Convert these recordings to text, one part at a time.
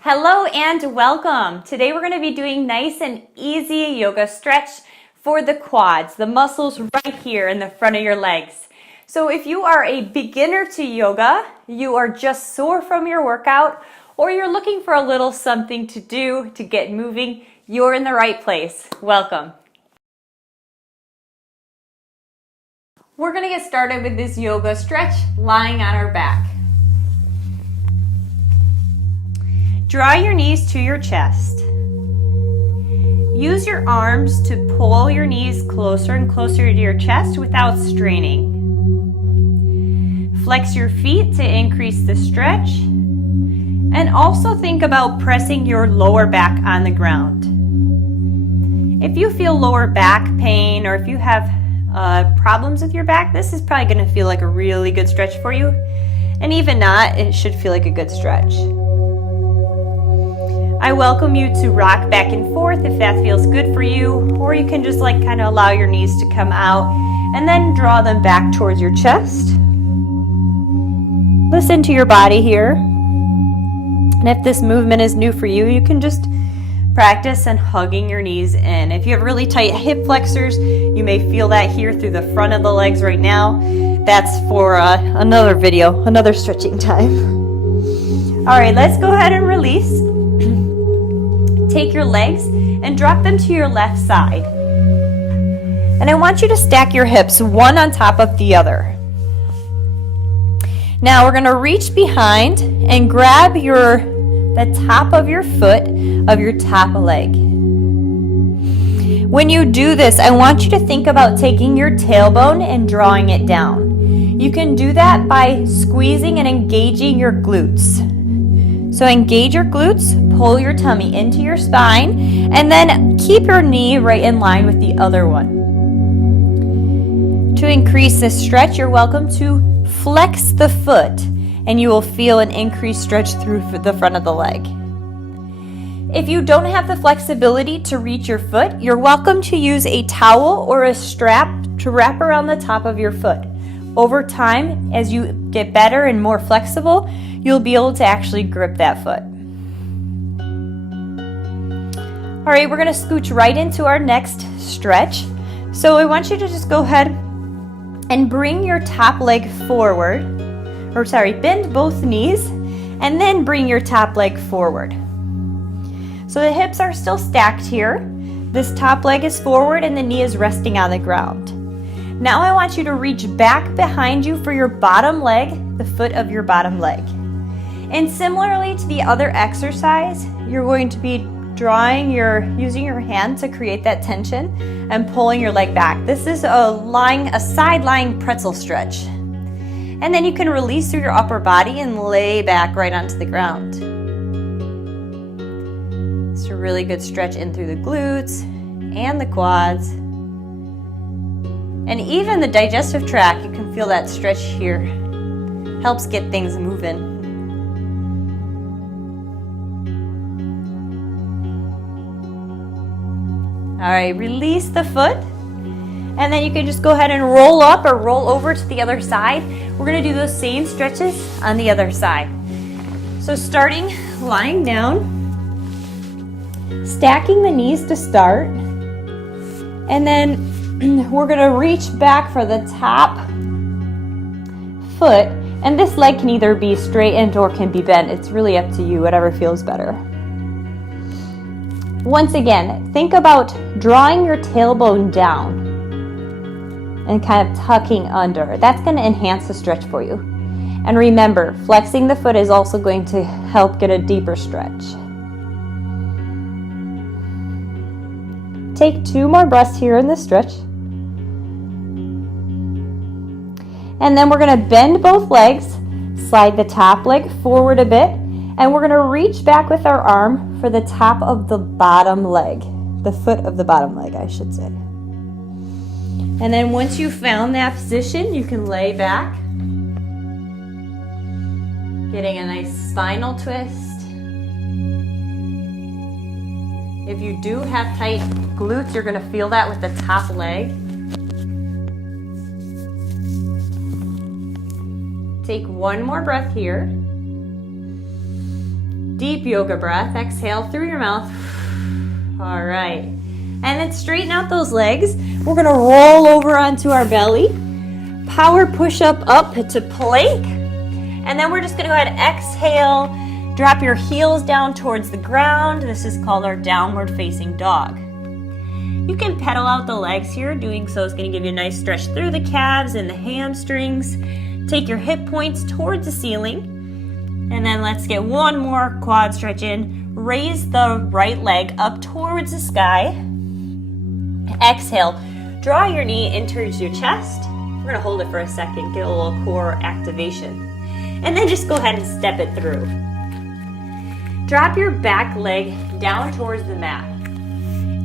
Hello and welcome. Today we're going to be doing nice and easy yoga stretch for the quads, the muscles right here in the front of your legs. So if you are a beginner to yoga, you are just sore from your workout, or you're looking for a little something to do to get moving, you're in the right place. Welcome. We're going to get started with this yoga stretch lying on our back. Draw your knees to your chest. Use your arms to pull your knees closer and closer to your chest without straining. Flex your feet to increase the stretch. And also think about pressing your lower back on the ground. If you feel lower back pain or if you have problems with your back, this is probably going to feel like a really good stretch for you. And even not, it should feel like a good stretch. I welcome you to rock back and forth if that feels good for you, or you can just kind of allow your knees to come out and then draw them back towards your chest. Listen to your body here. And if this movement is new for you, you can just practice and hugging your knees in. If you have really tight hip flexors, you may feel that here through the front of the legs right now. That's for another video, another stretching time. All right, let's go ahead and release. Take your legs and drop them to your left side. And I want you to stack your hips one on top of the other. Now we're going to reach behind and grab the top of your foot of your top leg. When you do this, I want you to think about taking your tailbone and drawing it down. You can do that by squeezing and engaging your glutes. So engage your glutes, pull your tummy into your spine, and then keep your knee right in line with the other one. To increase this stretch, you're welcome to flex the foot, and you will feel an increased stretch through the front of the leg. If you don't have the flexibility to reach your foot, you're welcome to use a towel or a strap to wrap around the top of your foot. Over time, as you get better and more flexible, you'll be able to actually grip that foot. All right, we're going to scooch right into our next stretch. So I want you to just go ahead and bring your top leg forward, bend both knees, and then bring your top leg forward. So the hips are still stacked here. This top leg is forward and the knee is resting on the ground. Now I want you to reach back behind you for your bottom leg, the foot of your bottom leg. And similarly to the other exercise, you're going to be using your hand to create that tension and pulling your leg back. This is a side lying pretzel stretch. And then you can release through your upper body and lay back right onto the ground. It's a really good stretch in through the glutes and the quads. And even the digestive tract, you can feel that stretch here. Helps get things moving. All right, release the foot. And then you can just go ahead and roll up or roll over to the other side. We're going to do those same stretches on the other side. So starting lying down, stacking the knees to start. And then we're going to reach back for the top foot, and this leg can either be straightened or can be bent. It's really up to you, whatever feels better. Once again, think about drawing your tailbone down and kind of tucking under. That's going to enhance the stretch for you. And remember, flexing the foot is also going to help get a deeper stretch. Take 2 more breaths here in this stretch. And then we're going to bend both legs, slide the top leg forward a bit, and we're going to reach back with our arm for the top of the bottom leg, the foot of the bottom leg, I should say. And then once you've found that position, you can lay back, getting a nice spinal twist. If you do have tight glutes, you're going to feel that with the top leg. Take 1 more breath here. Deep yoga breath. Exhale through your mouth. All right. And then straighten out those legs. We're gonna roll over onto our belly. Power push up to plank. And then we're just gonna go ahead and exhale. Drop your heels down towards the ground. This is called our downward facing dog. You can pedal out the legs here. Doing so is gonna give you a nice stretch through the calves and the hamstrings. Take your hip points towards the ceiling. And then let's get one more quad stretch in. Raise the right leg up towards the sky. Exhale, draw your knee into your chest. We're gonna hold it for a second, get a little core activation. And then just go ahead and step it through. Drop your back leg down towards the mat.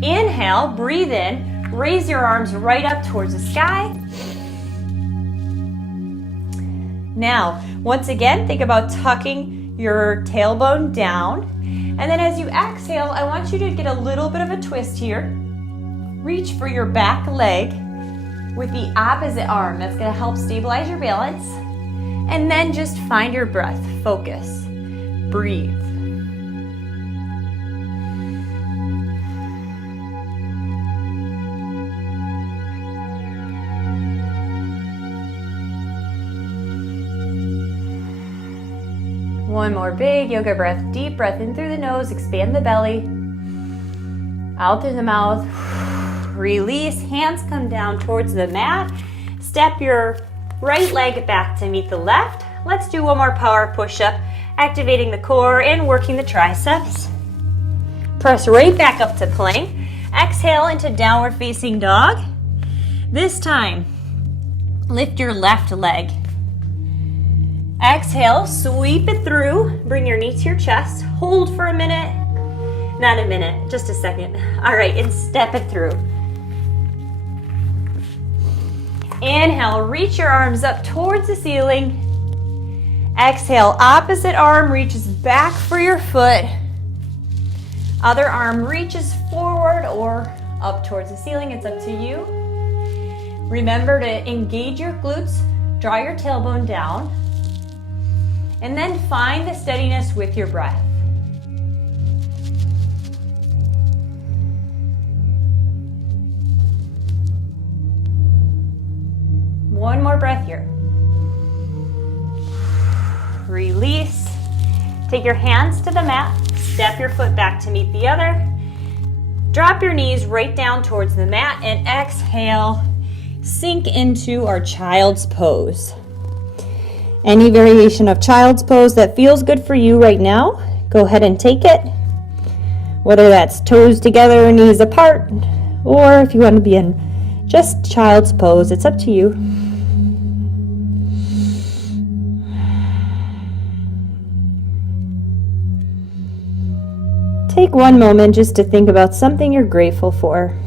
Inhale, breathe in, raise your arms right up towards the sky. Now, once again, think about tucking your tailbone down. And then as you exhale, I want you to get a little bit of a twist here. Reach for your back leg with the opposite arm. That's going to help stabilize your balance. And then just find your breath. Focus. Breathe. One more big yoga breath. Deep breath in through the nose. Expand the belly. Out through the mouth. Release. Hands come down towards the mat. Step your right leg back to meet the left. Let's do one more power push-up, activating the core and working the triceps. Press right back up to plank. Exhale into downward facing dog. This time, lift your left leg. Exhale, sweep it through. Bring your knee to your chest. Hold for a minute. Not a minute, just a second. All right, and step it through. Inhale, reach your arms up towards the ceiling. Exhale, opposite arm reaches back for your foot. Other arm reaches forward or up towards the ceiling. It's up to you. Remember to engage your glutes, draw your tailbone down, and then find the steadiness with your breath. One more breath here. Release. Take your hands to the mat. Step your foot back to meet the other. Drop your knees right down towards the mat and exhale. Sink into our child's pose. Any variation of child's pose that feels good for you right now, go ahead and take it. Whether that's toes together, knees apart, or if you want to be in just child's pose, it's up to you. Take one moment just to think about something you're grateful for.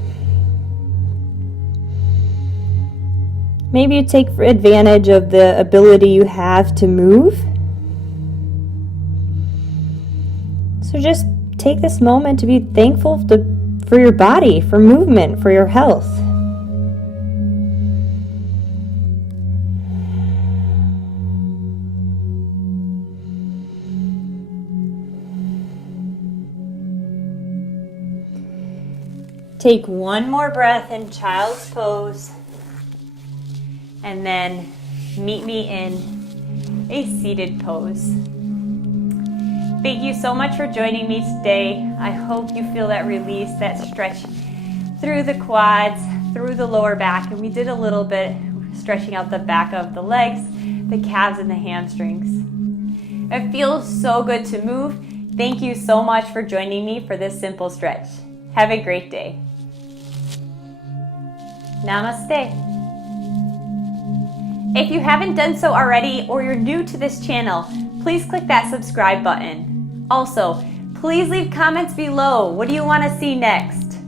Maybe you take advantage of the ability you have to move. So just take this moment to be thankful for your body, for movement, for your health. Take one more breath in child's pose. And then meet me in a seated pose. Thank you so much for joining me today. I hope you feel that release, that stretch through the quads, through the lower back. And we did a little bit stretching out the back of the legs, the calves, and the hamstrings. It feels so good to move. Thank you so much for joining me for this simple stretch. Have a great day. Namaste. If you haven't done so already or you're new to this channel, please click that subscribe button. Also, please leave comments below. What do you want to see next?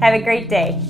Have a great day.